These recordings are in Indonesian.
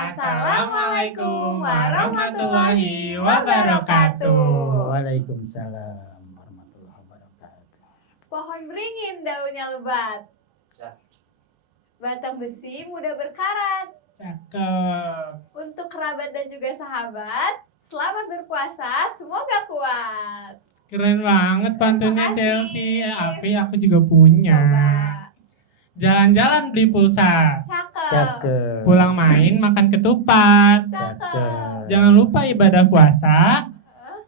Assalamualaikum warahmatullahi wabarakatuh. Waalaikumsalam warahmatullahi wabarakatuh. Pohon beringin daunnya lebat, batang besi mudah berkarat. Cakep. Untuk kerabat dan juga sahabat, selamat berpuasa, semoga kuat. Keren banget pantunnya Terima Chelsea. kasih. Api aku juga punya. Coba. Jalan-jalan beli pulsa. Cakep. Cakep. Pulang main makan ketupat. Cakep. Jangan lupa ibadah puasa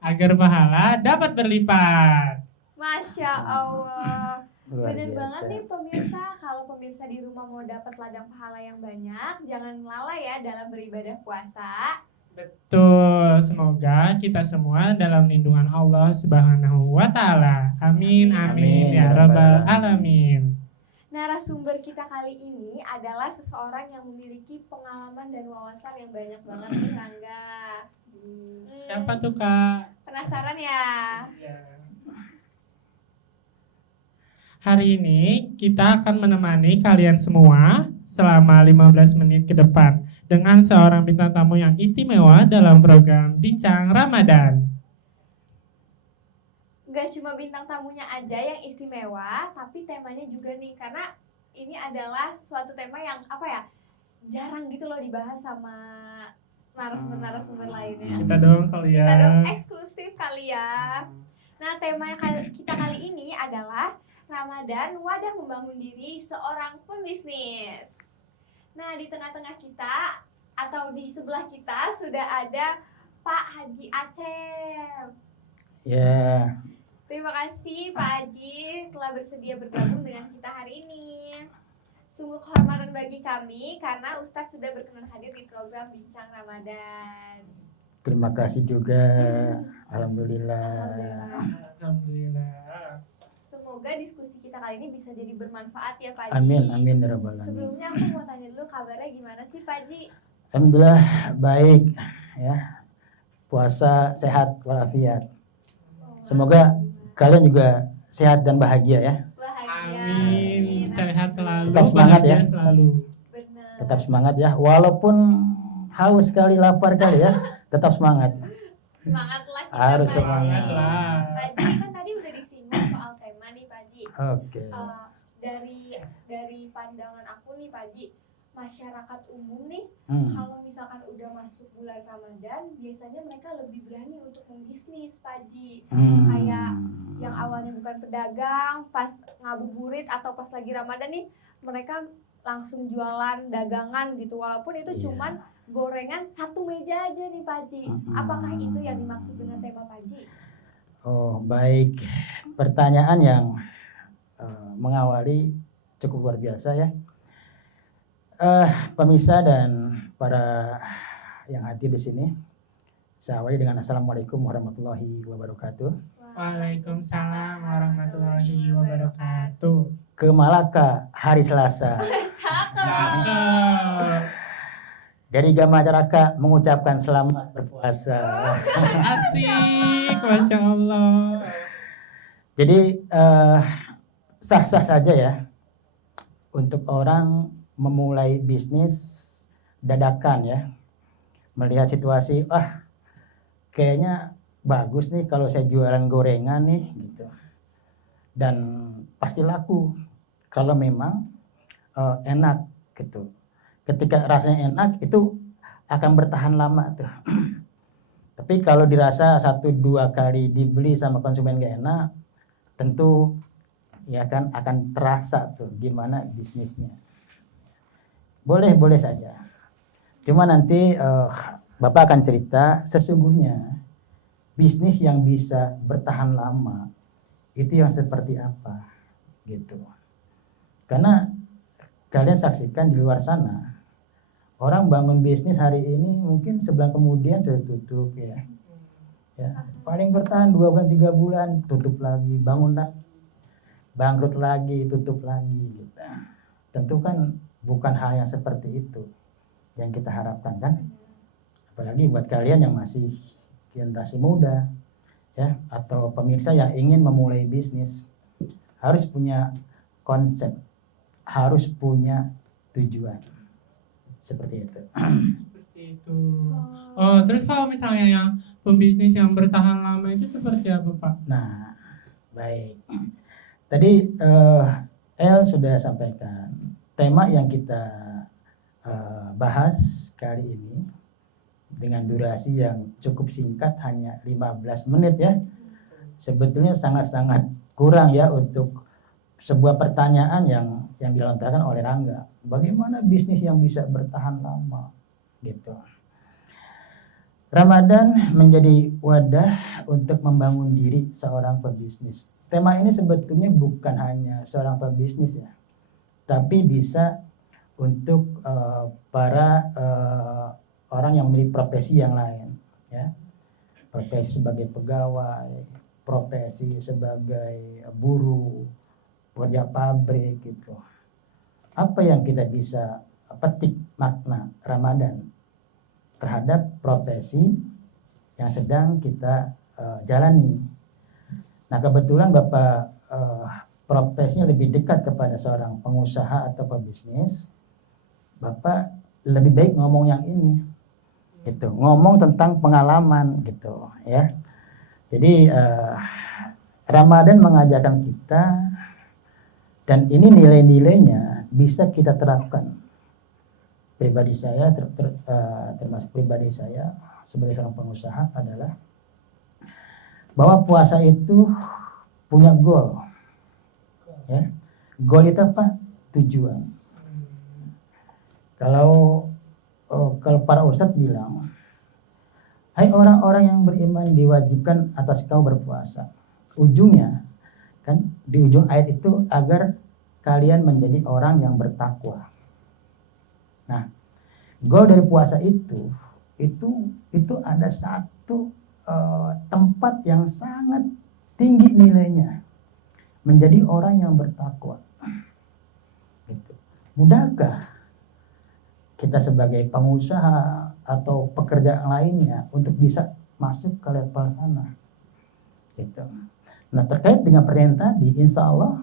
agar pahala dapat berlipat. Masya Allah. Luar Bener biasa. banget nih pemirsa. Kalau pemirsa di rumah mau dapat ladang pahala yang banyak, jangan lalai ya dalam beribadah puasa. Betul, semoga kita semua dalam lindungan Allah Subhanahu wa taala. Amin amin Amin, ya ya rabbal Rabbal alamin. Narasumber kita kali ini adalah seseorang yang memiliki pengalaman dan wawasan yang banyak banget nih Rangga. Siapa tuh Kak? Penasaran ya? Hari ini kita akan menemani kalian semua selama 15 menit ke depan dengan seorang bintang tamu yang istimewa dalam program Bincang Ramadan. Gak cuma bintang tamunya aja yang istimewa, tapi temanya juga nih, karena ini adalah suatu tema yang jarang gitu loh dibahas sama narasumber-narasumber lainnya. Kita dong kali ya. Kita dong eksklusif kali ya. Nah, tema kita kali ini adalah Ramadan, wadah membangun diri seorang pembisnis. Nah, di tengah-tengah kita atau di sebelah kita sudah ada Pak Haji Aceh. Ya, Terima kasih Pak Haji telah bersedia bergabung dengan kita hari ini. Sungguh kehormatan bagi kami karena Ustadz sudah berkenan hadir di program Bincang Ramadan. terima kasih juga. Alhamdulillah. Alhamdulillah. Semoga diskusi kita kali ini bisa jadi bermanfaat ya Pak Haji. Amin amin ya rabbal alamin. Sebelumnya aku mau tanya dulu kabarnya gimana sih Pak Haji? Alhamdulillah baik ya. Puasa sehat walafiat. Semoga kalian juga sehat dan bahagia ya. Bahagia. Amin. Sehat selalu, Tetap semangat bahagia ya. selalu. Benar. Tetap semangat ya. Walaupun haus sekali, lapar kali ya, tetap semangat. Semangatlah kita Harus Pak Haji. semangat lah. Pak Haji kan tadi udah disinggung soal tema nih Pak Haji. Oke. Dari pandangan aku nih Pak Haji, masyarakat umum nih kalau misalkan udah masuk bulan Ramadan biasanya mereka lebih berani untuk membisnis Pak Haji. Kayak yang awalnya bukan pedagang, pas ngabuburit atau pas lagi Ramadan nih mereka langsung jualan dagangan gitu, walaupun itu Iya. cuman gorengan satu meja aja nih Pak Haji. Apakah itu yang dimaksud dengan tema Pak Haji? Oh baik, pertanyaan yang mengawali cukup luar biasa ya. Pemirsa dan para yang hadir di sini, saya awali dengan Assalamualaikum warahmatullahi wabarakatuh. Waalaikumsalam warahmatullahi wabarakatuh. Ke Malaka hari Selasa. Cakep. Dari Gama Caraka mengucapkan selamat berpuasa. Asik, Masya Allah. Jadi sah-sah saja ya untuk orang memulai bisnis dadakan ya. Melihat situasi, kayaknya bagus nih kalau saya jualan gorengan nih gitu. Dan pasti laku kalau memang enak gitu. Ketika rasanya enak itu akan bertahan lama tuh. Tapi kalau dirasa 1-2 kali dibeli sama konsumen gak enak, tentu ya kan akan terasa tuh gimana bisnisnya. Boleh saja. Cuma nanti Bapak akan cerita sesungguhnya bisnis yang bisa bertahan lama itu yang seperti apa gitu. Karena kalian saksikan di luar sana orang bangun bisnis hari ini mungkin sebulan kemudian sudah tutup ya. Paling bertahan 2 bulan 3 bulan tutup lagi, bangun lagi, bangkrut lagi, tutup lagi gitu. Tentu kan bukan hal yang seperti itu yang kita harapkan kan. Apalagi buat kalian yang masih generasi muda ya atau pemirsa yang ingin memulai bisnis harus punya konsep, harus punya tujuan. Seperti itu. Seperti itu. Oh, terus kalau misalnya yang pembisnis yang bertahan lama itu seperti apa, Pak? Nah, baik. Tadi El sudah sampaikan tema yang kita bahas kali ini dengan durasi yang cukup singkat, hanya 15 menit ya. Sebetulnya sangat-sangat kurang ya untuk sebuah pertanyaan yang dilontarkan oleh Rangga. Bagaimana bisnis yang bisa bertahan lama gitu. Ramadan menjadi wadah untuk membangun diri seorang pebisnis. Tema ini sebetulnya bukan hanya seorang pebisnis ya, tapi bisa untuk para orang yang memiliki profesi yang lain ya. Profesi sebagai pegawai, profesi sebagai buruh, pekerja pabrik gitu. Apa yang kita bisa petik makna Ramadan terhadap profesi yang sedang kita jalani. Nah, kebetulan Bapak profesinya lebih dekat kepada seorang pengusaha atau pebisnis. Bapak lebih baik ngomong yang ini gitu, ngomong tentang pengalaman gitu ya. Jadi Ramadan mengajarkan kita, dan ini nilai-nilainya bisa kita terapkan. Pribadi saya termasuk pribadi saya sebagai seorang pengusaha adalah bahwa puasa itu punya goal ya. Goal itu apa? Tujuan. Kalau para ustadz bilang, hai orang-orang yang beriman, diwajibkan atas kau berpuasa. Ujungnya kan di ujung ayat itu agar kalian menjadi orang yang bertakwa. Nah, goal dari puasa itu ada satu tempat yang sangat tinggi nilainya, menjadi orang yang bertakwa. Gitu. Mudahkah kita sebagai pengusaha atau pekerja lainnya untuk bisa masuk ke level sana? Gitu. Nah, terkait dengan pertanyaan tadi, insya Allah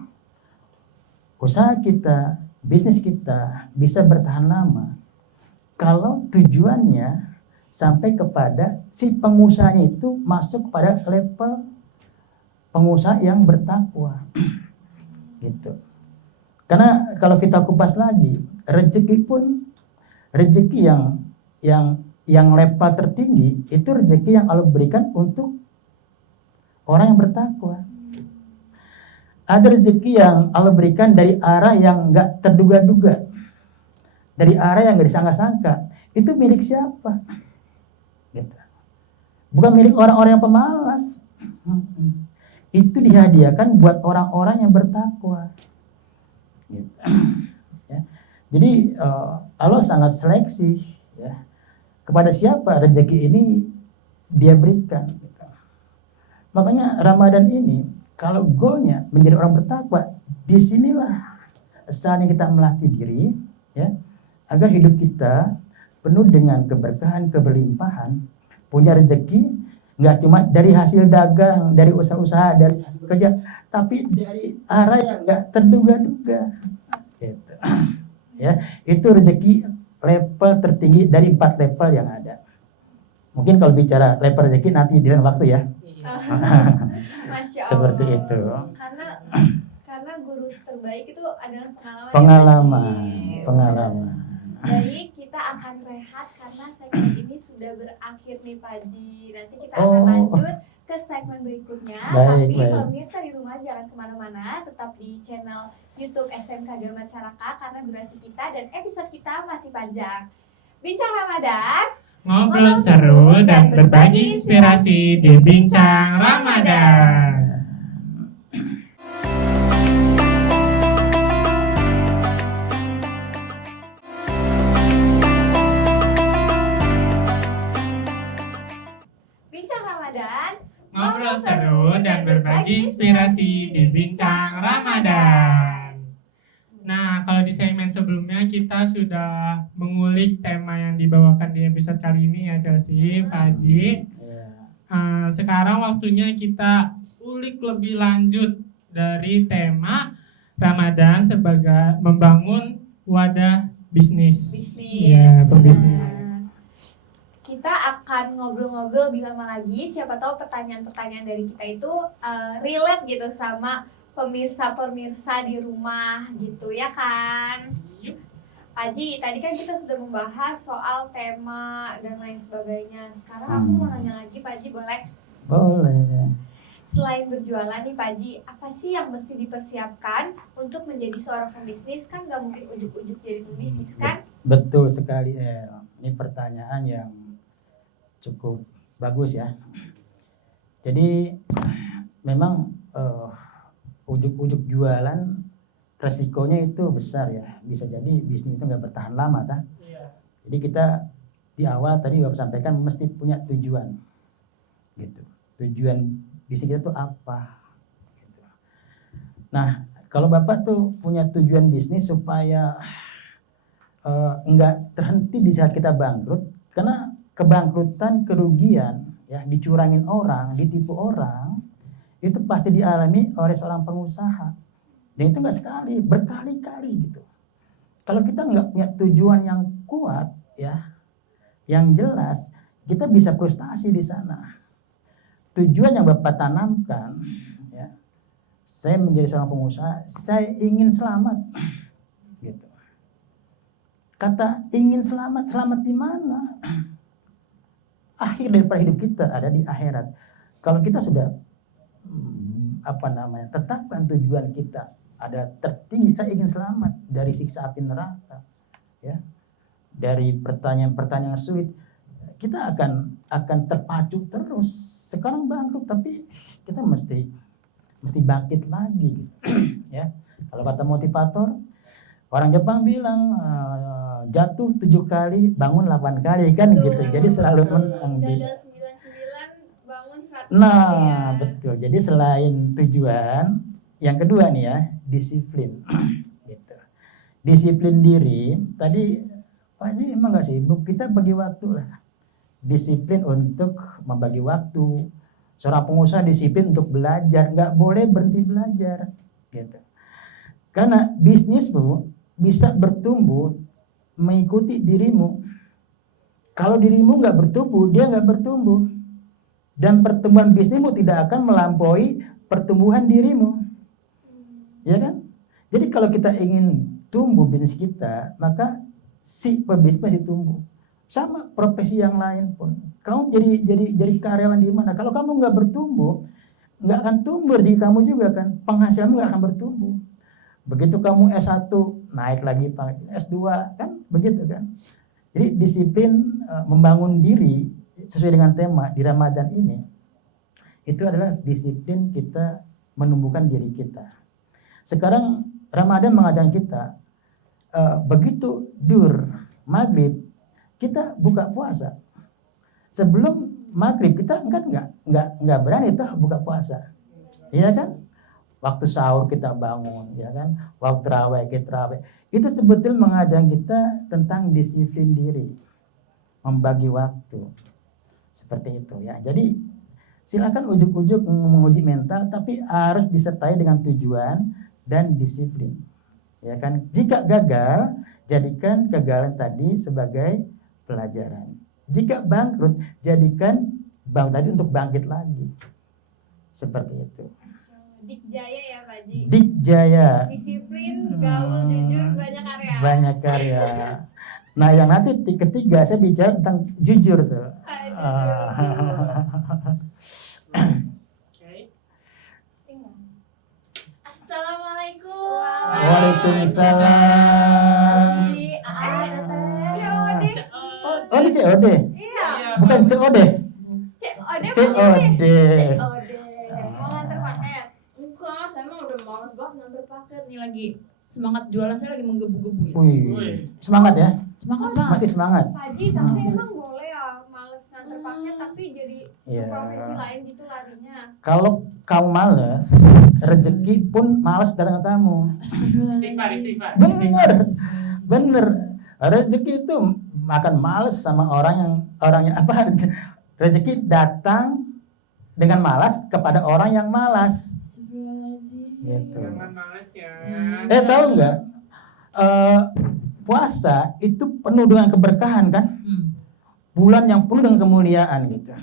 usaha kita, bisnis kita bisa bertahan lama kalau tujuannya sampai kepada si pengusahanya itu masuk pada level pengusaha yang bertakwa. Gitu. Karena kalau kita kupas lagi, rezeki yang level tertinggi itu rezeki yang Allah berikan untuk orang yang bertakwa. Ada rezeki yang Allah berikan dari arah yang enggak terduga-duga, dari arah yang enggak disangka-sangka. Itu milik siapa? Gitu. Bukan milik orang-orang yang pemalas. Itu dihadiahkan buat orang-orang yang bertakwa. Gitu. Ya. Jadi Allah sangat seleksi ya, kepada siapa rezeki ini dia berikan. Gitu. Makanya Ramadan ini kalau goalnya menjadi orang bertakwa, disinilah saatnya kita melatih diri ya, agar hidup kita penuh dengan keberkahan, keberlimpahan, punya rezeki nggak cuma dari hasil dagang, dari usaha-usaha, dari hasil kerja, tapi dari arah yang nggak terduga-duga. Gitu. Ya, itu rezeki level tertinggi dari 4 level yang ada. Mungkin kalau bicara level rezeki nanti di lain waktu ya. Masya Allah. Seperti itu. Karena guru terbaik itu adalah Pengalaman. Baik, kita akan rehat karena segmen ini sudah berakhir nih Pak Ji. Nanti kita akan lanjut ke segmen berikutnya. Tapi pemirsa di rumah jangan kemana-mana, tetap di channel YouTube SMK Gamat Caraka karena durasi kita dan episode kita masih panjang. Bincang Ramadan, ngobrol seru dan berbagi inspirasi di Bincang Ramadan. Bincang Ramadan, ngobrol seru dan berbagi inspirasi di Bincang Ramadan. Nah, kalau di segmen sebelumnya kita sudah mengulik tema yang dibawakan di episode kali ini ya Chelsea, Pak Haji. Sekarang waktunya kita ulik lebih lanjut dari tema Ramadan sebagai membangun wadah bisnis. Iya, Pebisnis. Kita akan ngobrol-ngobrol lebih lama lagi. Siapa tahu pertanyaan-pertanyaan dari kita itu relate gitu sama pemirsa-pemirsa di rumah gitu ya kan. Pak Haji, tadi kan kita sudah membahas soal tema dan lain sebagainya. Sekarang aku mau nanya lagi Pak Haji, boleh? Boleh. Selain berjualan nih Pak Haji, apa sih yang mesti dipersiapkan untuk menjadi seorang pembisnis? Kan nggak mungkin ujuk-ujuk jadi pembisnis kan? Betul sekali. Ini pertanyaan yang cukup bagus ya. Jadi memang ujuk-ujuk jualan resikonya itu besar ya. Bisa jadi bisnis itu nggak bertahan lama, tak? Jadi kita di awal tadi Bapak sampaikan mesti punya tujuan, gitu. Tujuan bisnis kita tuh apa? Gitu. Nah, kalau Bapak tuh punya tujuan bisnis supaya nggak terhenti di saat kita bangkrut, karena kebangkrutan, kerugian, ya dicurangin orang, ditipu orang, itu pasti dialami oleh seorang pengusaha. Dan itu nggak sekali, berkali-kali gitu. Kalau kita nggak punya tujuan yang kuat, ya, yang jelas, kita bisa frustasi di sana. Tujuan yang Bapak tanamkan, ya, saya menjadi seorang pengusaha, saya ingin selamat, gitu. Kata ingin selamat, selamat di mana? Akhir daripada hidup kita ada di akhirat. Kalau kita sudah tetapkan tujuan kita ada tertinggi, saya ingin selamat dari siksa api neraka, ya, dari pertanyaan-pertanyaan sulit, kita akan terpacu terus. Sekarang bangkrut tapi kita mesti bangkit lagi, gitu. Ya, kalau kata motivator orang Jepang bilang jatuh 7 kali, bangun 8 kali kan. Betul. Gitu. Jadi selalu menang. Gagal 99, bangun 100 Nah, ya. betul. Jadi selain tujuan, yang kedua nih ya, disiplin. Gitu. Disiplin diri. Tadi Pak Haji emang nggak sibuk, kita bagi waktu lah. Disiplin untuk membagi waktu. Seorang pengusaha disiplin untuk belajar, nggak boleh berhenti belajar. Gitu. Karena bisnismu bisa bertumbuh mengikuti dirimu. Kalau dirimu nggak bertumbuh, dia nggak bertumbuh. Dan pertumbuhan bisnismu tidak akan melampaui pertumbuhan dirimu. Ya kan? Jadi kalau kita ingin tumbuh bisnis kita, maka si pebisnis masih tumbuh. Sama profesi yang lain pun. Kamu jadi karyawan di mana? Kalau kamu nggak bertumbuh, nggak akan tumbuh di kamu juga kan. Penghasilanmu nggak akan bertumbuh. Begitu kamu S1 naik lagi S2 kan begitu kan. Jadi disiplin membangun diri sesuai dengan tema di Ramadan ini itu adalah disiplin kita menumbuhkan diri kita. Sekarang Ramadan mengajarkan kita begitu maghrib kita buka puasa. Sebelum maghrib kita nggak berani tuh buka puasa. Iya kan? Waktu sahur kita bangun, ya kan? Waktu tarawih kita tarawih. Itu sebetulnya mengajar kita tentang disiplin diri, membagi waktu, seperti itu ya. Jadi silakan ujuk-ujuk menguji mental, tapi harus disertai dengan tujuan dan disiplin, ya kan? Jika gagal, jadikan kegagalan tadi sebagai pelajaran. Jika bangkrut, jadikan tadi untuk bangkit lagi, seperti itu. Dikjaya ya Pak Haji. Dikjaya. Disiplin, gaul, jujur, banyak karya. Banyak karya. Nah, yang nanti ketiga saya bicara tentang jujur tuh. Assalamualaikum. Waalaikumsalam. COD. Oh, ini COD? Iya. Bukan COD? COD. Mau nganter paket? Enggak, saya emang udah males banget nganter paket. Nih lagi semangat jualan saya lagi menggebu-gebu ya. Wih, semangat ya? Semangat banget. Masih semangat. Pak Haji, tapi emang boleh ya males nganter paket tapi jadi Iya. profesi lain gitu larinya. Kalau kamu males, rezeki pun males datang ke kamu. Istighfar. Bener. Rezeki itu makan males sama orang yang apa? Rezeki datang dengan malas kepada orang yang malas. Astagfirullahaladzim. Gitu. Jangan males ya. Tahu nggak? puasa itu penuh dengan keberkahan kan? Bulan yang penuh dengan kemuliaan gitu.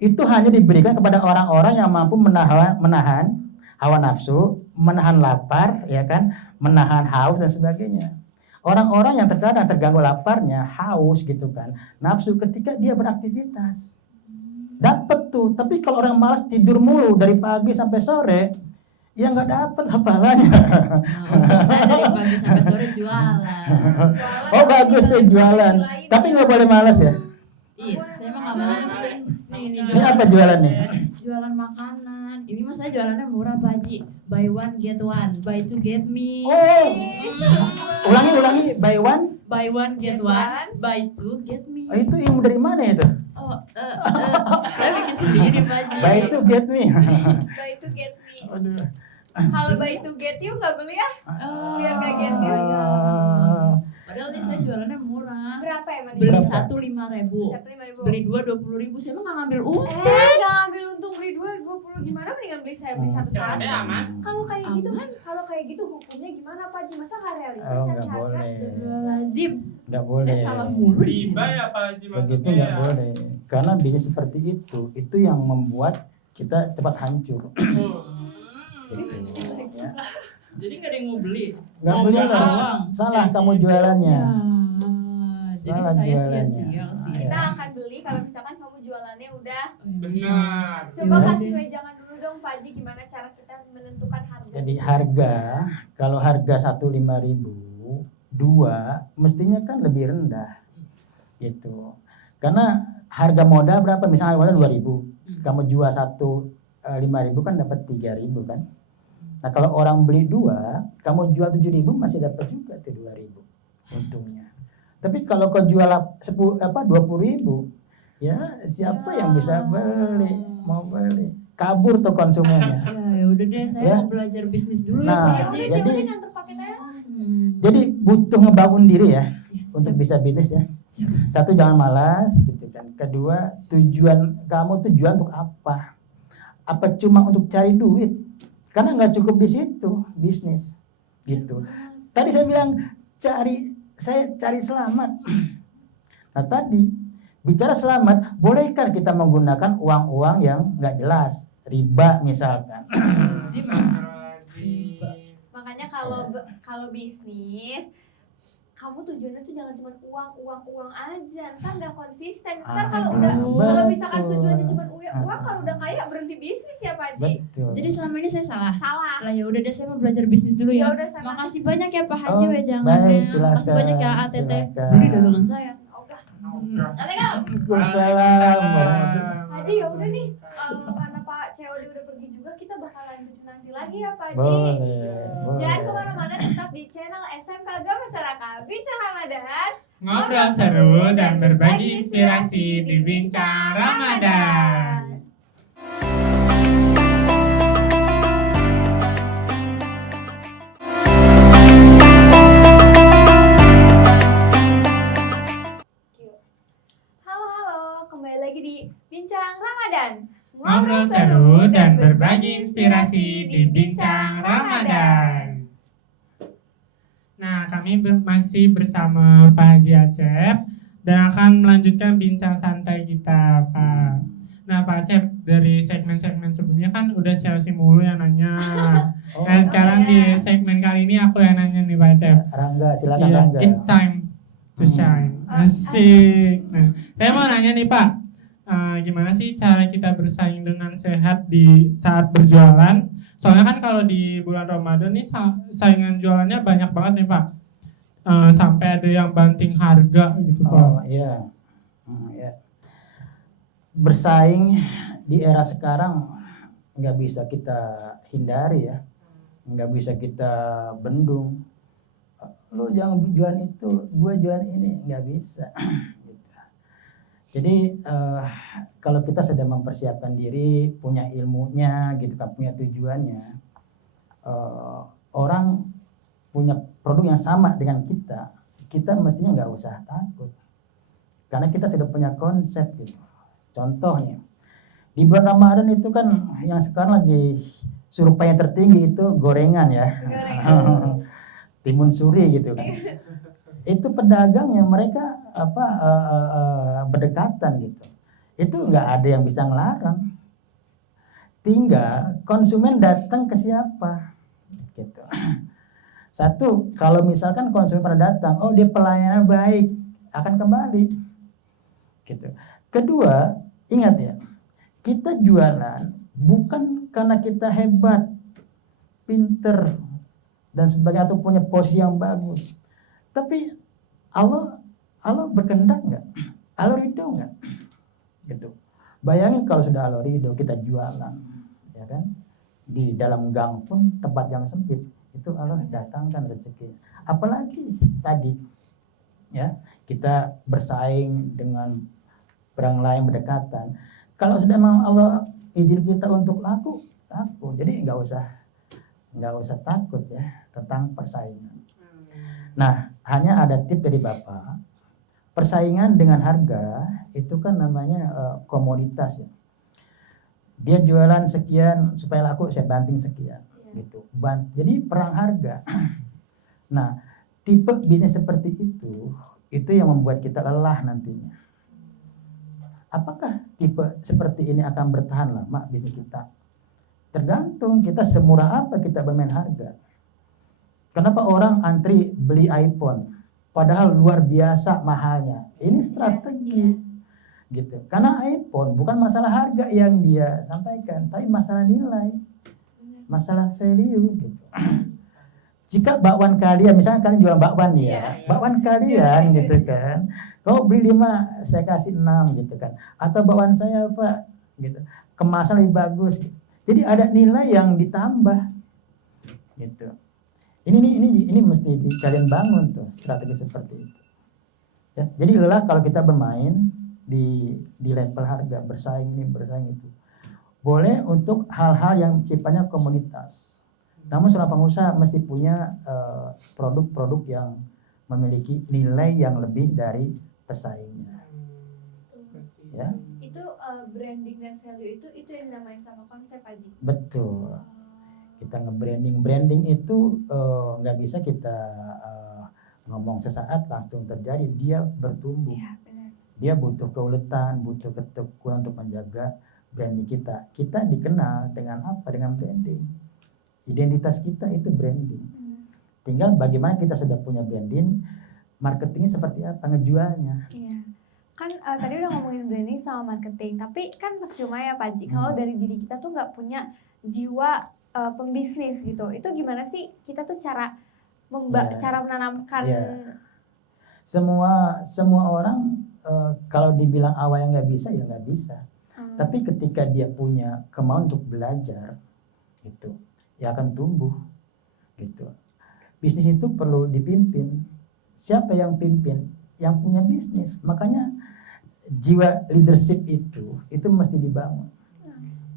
Itu hanya diberikan kepada orang-orang yang mampu menahan hawa nafsu, menahan lapar, ya kan, menahan haus dan sebagainya. Orang-orang yang terkadang terganggu laparnya, haus gitu kan, nafsu ketika dia beraktivitas, dapat tuh. Tapi kalau orang malas tidur mulu dari pagi sampai sore, ya nggak dapat pahalanya. Untuk saya dari pagi sampai sore jualan. Oh bagus tuh jualan, tapi nggak boleh malas ya. Iya, saya mah nggak malas. Ini Ini apa jualannya? Jualan makanan. Ini mah saya jualannya murah Pak Haji. Buy one get one, buy two get me. Oh, ulangi, buy one. Buy one get one, buy two get me. Oh, itu ilmu dari mana itu? Oh, saya bikin sendiri Pak Haji. Buy to get me. Buy to get me. Aduh. Kalau buy to get you nggak beli ya? Biar nggak get you. Padahal nih saya jualannya murah. Berapa emang? Beli Berapa? satu 5.000. 5.000. Beli dua 20.000. Saya mah nggak ngambil untung. Nggak ambil untung beli 20 gimana? Mendingan beli saya beli satu Ada aman. Kalau kayak gitu kan, kalau kayak gitu hukumnya gimana Pak Ji? Masa nggak realistis Oh, kan nggak harga? boleh. Astagfirullahaladzim. Nggak boleh. Saya salah mulu sih. Riba ya Pak Haji Begitu maksudnya nggak ya. boleh. Karena bisnis seperti itu yang membuat kita cepat hancur. Gitu. Ya. Jadi nggak ada yang mau beli. Nggak Mau boleh beli lah. doang. Salah kamu jualannya. Ya. Jadi Salah saya jualannya. sia-sia sih. Kita akan beli kalau misalkan kamu jualannya udah. Benar. Coba Iya. kasih wejangan dulu dong Pak Ji, gimana cara kita menentukan harga? Jadi harga, kalau harga 1.500, dua mestinya kan lebih rendah. Gitu. Karena harga modal berapa? Misalnya modal 2.000. Kamu jual 5.000 kan dapat 3.000 kan? Nah kalau orang beli dua, kamu jual 7.000 masih dapat juga tuh 2.000 untungnya. Tapi kalau kau jual 20.000, ya siapa yang bisa beli? Mau beli? Kabur tuh konsumennya. Ya udah deh, saya Ya. mau belajar bisnis dulu Nah, ya Pak Ya Haji. udah jadi- jangan nganter paket aja. Jadi butuh ngebangun diri ya Ya, untuk siap. bisa bisnis ya. Siap. Satu jangan malas gitu kan. Kedua tujuan kamu untuk apa? Apa cuma untuk cari duit? Karena nggak cukup di situ bisnis gitu. Tadi saya bilang saya cari selamat. Nah tadi bicara selamat, bolehkah kita menggunakan uang-uang yang nggak jelas, riba misalkan? Astagfirullahaladzim. Makanya kalau bisnis kamu tujuannya tuh jangan cuma uang aja, ntar nggak konsisten. Ntar kalau misalkan betul. tujuannya cuma uang, kalau udah kaya berhenti bisnis ya Pak Ji. Betul. Jadi selama ini saya salah. Salah. Lah ya udah deh, saya mau belajar bisnis dulu ya. Ya udah sama. Makasih banyak ya Pak Haji Oh, wejangannya. baik, silakan, Makasih banyak ya ATT. silakan. Beli dagangan saya. Udah. Waalaikumsalam. Waalaikumsalam. Haji ya udah nih, karena Pak COD udah pergi juga, kita bakal lanjutin nanti lagi ya Pak Ji. Boleh. Jangan kemana-mana, tetap di channel SMK Agama Masyarakat Bincang Ramadan. Ngobrol seru dan berbagi inspirasi di Bincang Ramadan. Halo, kembali lagi di Bincang Ramadan. Ngobrol seru dan berbagi inspirasi di Bincang Ramadan. Nah, kami masih bersama Pak Haji Acep dan akan melanjutkan bincang santai kita, Pak. Nah, Pak Acep, dari segmen-segmen sebelumnya kan udah Chelsea mulu yang nanya. Oh, Nah, sekarang di segmen kali ini aku yang nanya nih, Pak Acep. Rangga, silakan Iya, Rangga. it's time to shine. Asik. Nah, saya mau nanya nih Pak, gimana sih cara kita bersaing dengan sehat di saat berjualan? Soalnya kan kalau di bulan Ramadan nih saingan jualannya banyak banget nih Pak. Sampai ada yang banting harga gitu Pak. Oh iya. Iya. Bersaing di era sekarang nggak bisa kita hindari ya, nggak bisa kita bendung. Lo jangan jualan itu, gue jualan ini, nggak bisa. Gitu. Jadi kalau kita sudah mempersiapkan diri, punya ilmunya, gitu kan, punya tujuannya, orang punya produk yang sama dengan kita mestinya nggak usah takut, karena kita sudah punya konsep gitu. Contohnya di bulan Ramadan itu kan yang sekarang lagi survei yang tertinggi itu gorengan ya. Gorengan. Timun suri gitu kan. itu pedagang yang mereka berdekatan gitu. Itu nggak ada yang bisa ngelarang. Tinggal konsumen datang ke siapa gitu. Satu, kalau misalkan konsumen pada datang, oh dia pelayanan baik, akan kembali gitu. Kedua, ingat ya, kita jualan bukan karena kita hebat, pinter dan sebagainya atau punya posisi yang bagus, tapi Allah berkehendak nggak? Allah ridho nggak? Gitu. Bayangin kalau sudah Allah ridho kita jualan, ya kan? Di dalam gang pun tempat yang sempit itu Allah datangkan rezeki. Apalagi tadi, ya kita bersaing dengan orang lain berdekatan. Kalau sudah memang Allah izin kita untuk laku. Jadi nggak usah takut ya tentang persaingan. Nah, hanya ada tips dari Bapak. Persaingan dengan harga itu kan namanya komoditas ya. Dia jualan sekian supaya laku, saya banting sekian gitu. Jadi perang harga. Nah, tipe bisnis seperti itu yang membuat kita lelah nantinya. Apakah tipe seperti ini akan bertahan lama bisnis kita? Tergantung kita semurah apa kita bermain harga. Kenapa orang antri beli iPhone padahal luar biasa mahalnya? Ini strategi gitu. Karena iPhone bukan masalah harga yang dia sampaikan, tapi masalah nilai, masalah value gitu. Jika bakwan kalian, misalnya kalian jual bakwan ya, bakwan kalian gitu kan, kau beli 5, saya kasih 6 gitu kan, atau bakwan saya Pak gitu, kemasan lebih bagus gitu. Jadi ada nilai yang ditambah gitu. Ini mesti kalian bangun tuh strategi seperti itu. Ya, jadi lelah kalau kita bermain di level harga, bersaing ini bersaing itu. Boleh untuk hal-hal yang sifatnya komoditas. Namun seorang pengusaha mesti punya produk-produk yang memiliki nilai yang lebih dari pesaingnya. Ya. Itu branding dan value itu yang dinamain sama konsep Haji. Betul. Kita branding itu nggak bisa kita ngomong sesaat langsung terjadi. Dia bertumbuh. Ya, benar. Dia butuh keuletan, butuh ketekunan untuk menjaga branding kita. Kita dikenal dengan apa? Dengan branding. Identitas kita itu branding. Tinggal bagaimana kita sudah punya branding, marketingnya seperti apa, ngejualnya. Iya. Kan tadi udah ngomongin branding sama marketing, tapi kan percuma ya Pak Ji, kalau dari diri kita tuh nggak punya jiwa pembisnis gitu. Itu gimana sih kita tuh cara menanamkan? Semua orang kalau dibilang awalnya nggak bisa ya nggak bisa. Tapi ketika dia punya kemauan untuk belajar, gitu, ya akan tumbuh gitu. Bisnis itu perlu dipimpin. Siapa yang pimpin? Yang punya bisnis. Makanya jiwa leadership itu mesti dibangun.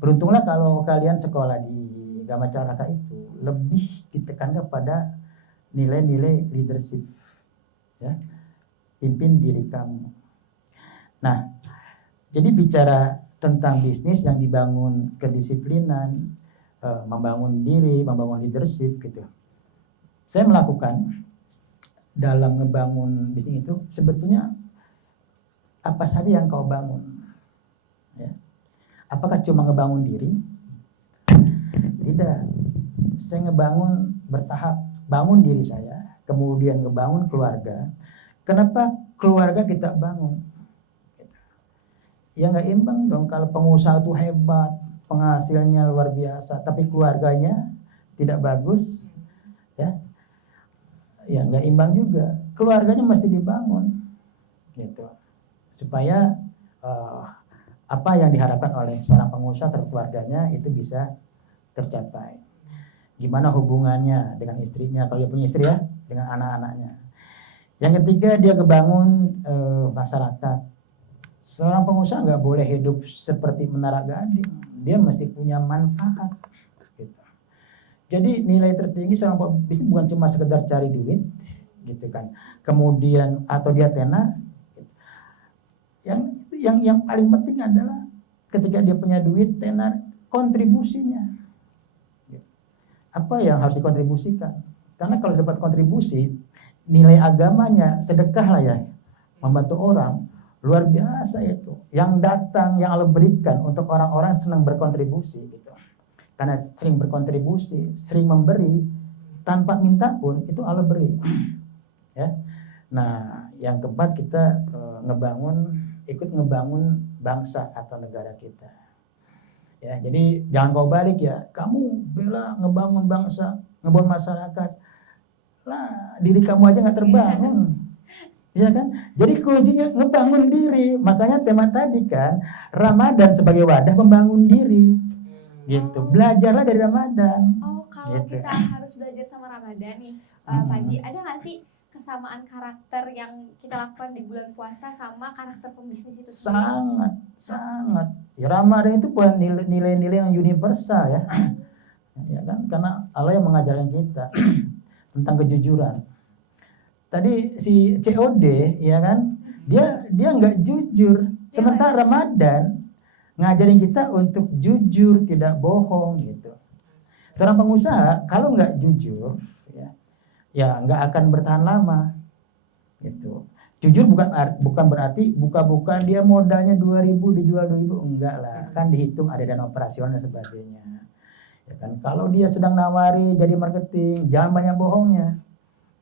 Beruntunglah kalau kalian sekolah di Gama Caraka itu lebih ditekankan pada nilai-nilai leadership, ya, pimpin diri kamu. Nah, jadi bicara tentang bisnis yang dibangun kedisiplinan, membangun diri, membangun leadership gitu. Saya melakukan dalam ngebangun bisnis itu sebetulnya apa saja yang kau bangun. Ya. Apakah cuma ngebangun diri? Tidak. Saya ngebangun bertahap. Bangun diri saya, kemudian ngebangun keluarga. Kenapa keluarga kita bangun? Ya nggak imbang dong kalau pengusaha itu hebat, penghasilnya luar biasa, tapi keluarganya tidak bagus, ya nggak imbang juga. Keluarganya mesti dibangun, gitu, supaya apa yang diharapkan oleh seorang pengusaha terhadap keluarganya itu bisa tercapai. Gimana hubungannya dengan istrinya, kalau dia punya istri ya, dengan anak-anaknya. Yang ketiga dia kebangun masyarakat. Seorang pengusaha nggak boleh hidup seperti menara gading. Dia mesti punya manfaat. Gitu. Jadi nilai tertinggi seorang bisnis bukan cuma sekedar cari duit, gitu kan. Kemudian atau dia tenar. Gitu. Yang paling penting adalah ketika dia punya duit tenar, kontribusinya. Gitu. Apa yang harus dikontribusikan? Karena kalau dapat kontribusi nilai agamanya, sedekah lah ya, membantu orang, luar biasa itu. Yang datang, yang Allah berikan untuk orang-orang senang berkontribusi gitu. Karena sering berkontribusi, sering memberi, tanpa minta pun itu Allah beri. Ya. Nah, yang keempat kita ikut ngebangun bangsa atau negara kita. Ya, jadi jangan kau balik ya, kamu bela ngebangun bangsa, ngebangun masyarakat, lah diri kamu aja nggak terbangun, ya kan? Jadi kuncinya ngebangun diri. Makanya tema tadi kan Ramadan sebagai wadah membangun diri, gitu. Belajarlah dari Ramadan. Oh, kalau Gitu. kita harus belajar sama Ramadan nih, Pak Haji, ada nggak sih kesamaan karakter yang kita lakukan di bulan puasa sama karakter pembisnis itu sendiri? Sangat. Ya, Ramadan itu bukan nilai-nilai yang universal ya. Ya kan? Karena Allah yang mengajarkan kita tentang kejujuran. Tadi si COD ya kan, dia nggak jujur. Sementara Ramadan ngajarin kita untuk jujur, tidak bohong gitu. Seorang pengusaha kalau nggak jujur ya nggak akan bertahan lama gitu. Jujur bukan berarti buka-buka dia modalnya 2.000 dijual 2.000, enggak lah, kan dihitung ada dana operasional dan sebagainya. Ya kan, kalau dia sedang nawari jadi marketing, jangan banyak bohongnya.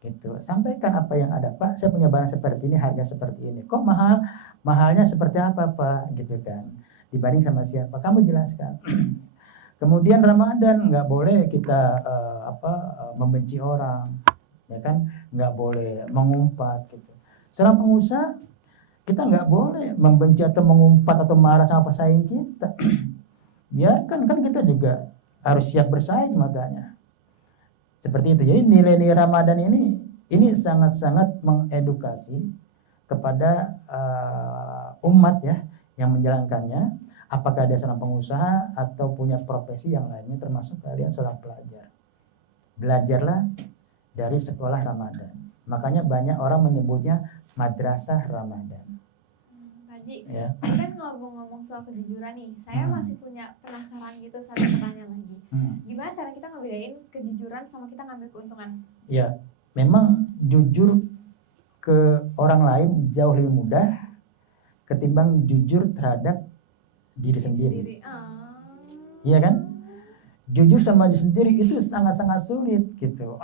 Gitu. Sampaikan apa yang ada, Pak, saya punya barang seperti ini, harga seperti ini. Kok mahal? Mahalnya seperti apa, Pak? Gitu kan. Dibanding sama siapa? Kamu jelaskan. Kemudian Ramadan nggak boleh kita membenci orang, ya kan? Nggak boleh mengumpat gitu. Seorang pengusaha kita nggak boleh membenci atau mengumpat atau marah sama pesaing kita. Biarkan, kan kita juga harus siap bersaing makanya. Seperti itu. Jadi nilai-nilai Ramadan ini sangat-sangat mengedukasi kepada umat ya yang menjalankannya. Apakah dia seorang pengusaha atau punya profesi yang lainnya, termasuk kalian seorang pelajar. Belajarlah dari sekolah Ramadan. Makanya banyak orang menyebutnya madrasah Ramadan. Pak Haji, Ya. kan ngomong-ngomong soal kejujuran nih, saya masih punya penasaran gitu, satu pertanyaan lagi. Gimana cara kita ngebedain kejujuran sama kita ngambil keuntungan? Ya, memang jujur ke orang lain jauh lebih mudah ketimbang jujur terhadap diri sendiri. Iya kan? Jujur sama diri sendiri itu sangat-sangat sulit gitu.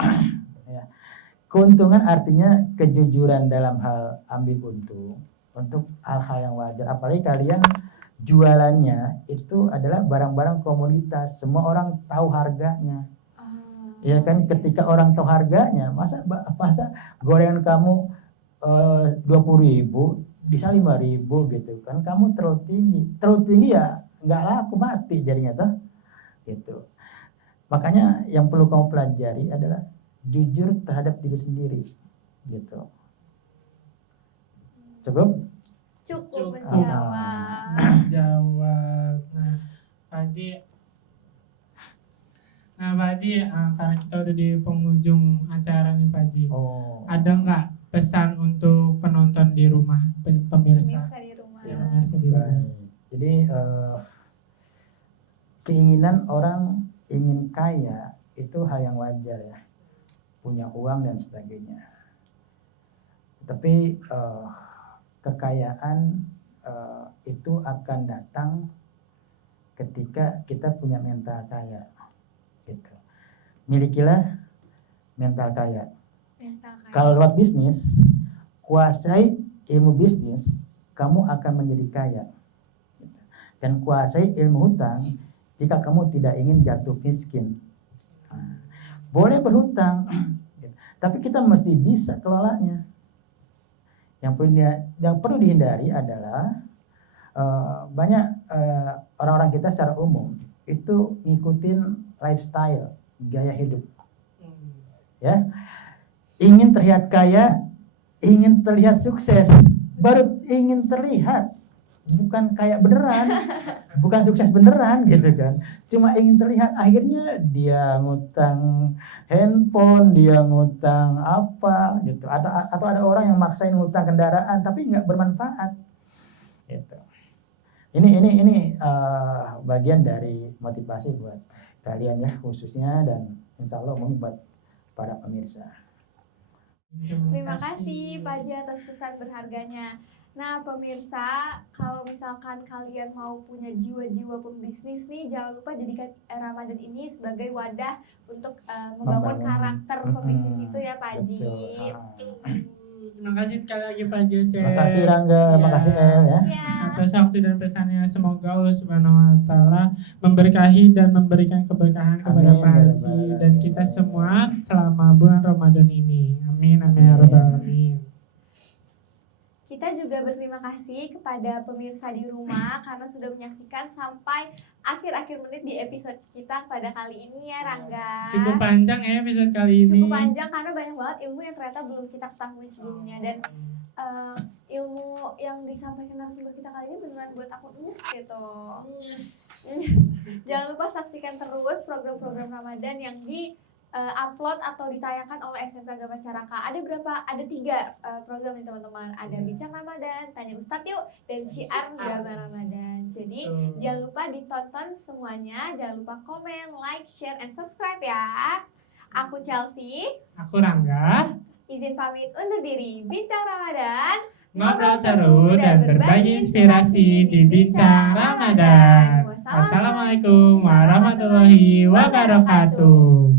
Ya. Keuntungan artinya kejujuran dalam hal ambil untung untuk hal-hal yang wajar. Apalagi kalian jualannya itu adalah barang-barang komoditas, semua orang tahu harganya. Ya kan, ketika orang tahu harganya, masa gorengan kamu 20.000 bisa 5.000 gitu kan, kamu terlalu tinggi ya nggak laku, mati jadinya toh gitu. Makanya yang perlu kamu pelajari adalah jujur terhadap diri sendiri gitu. Cukup menjawab. Jawab. Nah, Pak Haji, karena kita udah di penghujung acara nih Pak Haji. Ada nggak pesan untuk penonton di rumah, pemirsa di rumah? Ya, pemirsa di rumah. Jadi keinginan orang ingin kaya itu hal yang wajar ya, punya uang dan sebagainya. Tapi kekayaan itu akan datang ketika kita punya mental kaya. Gitu. Milikilah mental kaya. Kalau lewat bisnis, kuasai ilmu bisnis, kamu akan menjadi kaya. Dan kuasai ilmu hutang jika kamu tidak ingin jatuh miskin. Boleh berhutang, tapi kita mesti bisa kelolanya. Yang perlu dihindari adalah banyak orang-orang kita secara umum itu ngikutin lifestyle, gaya hidup. Ya. Ingin terlihat kaya, ingin terlihat sukses, baru ingin terlihat, bukan kaya beneran, bukan sukses beneran gitu kan. Cuma ingin terlihat, akhirnya dia ngutang handphone, dia ngutang apa gitu. Atau ada orang yang maksain ngutang kendaraan tapi nggak bermanfaat. Gitu. Ini bagian dari motivasi buat kalian ya khususnya, dan insya Allah umum buat para pemirsa. Terima kasih Pak Ji atas pesan berharganya. Nah pemirsa, kalau misalkan kalian mau punya jiwa-jiwa pembisnis nih, jangan lupa jadikan Ramadan ini sebagai wadah untuk membangun karakter pembisnis itu ya Pak Ji. Terima kasih sekali lagi Pak Ji. Terima kasih Rangga, terima kasih El ya. Atas waktu dan pesannya, semoga Allah Subhanahu wa taala memberkahi dan memberikan keberkahan kepada Amin. Pak Haji dan kita semua selama bulan Ramadan ini. Amin amin ya rabbal alamin. Kita juga berterima kasih kepada pemirsa di rumah karena sudah menyaksikan sampai akhir-akhir menit di episode kita pada kali ini ya Rangga. Cukup panjang ya episode kali ini. Cukup panjang karena banyak banget ilmu yang ternyata belum kita ketahui sebelumnya, dan ilmu yang disampaikan narasumber kita kali ini beneran buat aku nyes gitu. Jangan lupa saksikan terus program-program Ramadan yang di upload atau ditayangkan oleh SMK Agama Caraka. Ada 3 program nih teman-teman. Ada Bincang Ramadan, Tanya Ustadz Yuk, dan Syiar Agama Ramadan. Jadi jangan lupa ditonton semuanya. Jangan lupa komen, like, share, and subscribe ya. Aku Chelsea. Aku Rangga. Izin pamit undur diri. Bincang Ramadan, Ngobrol seru dan berbagi inspirasi di Bincang Ramadan. Wassalamualaikum warahmatullahi wabarakatuh.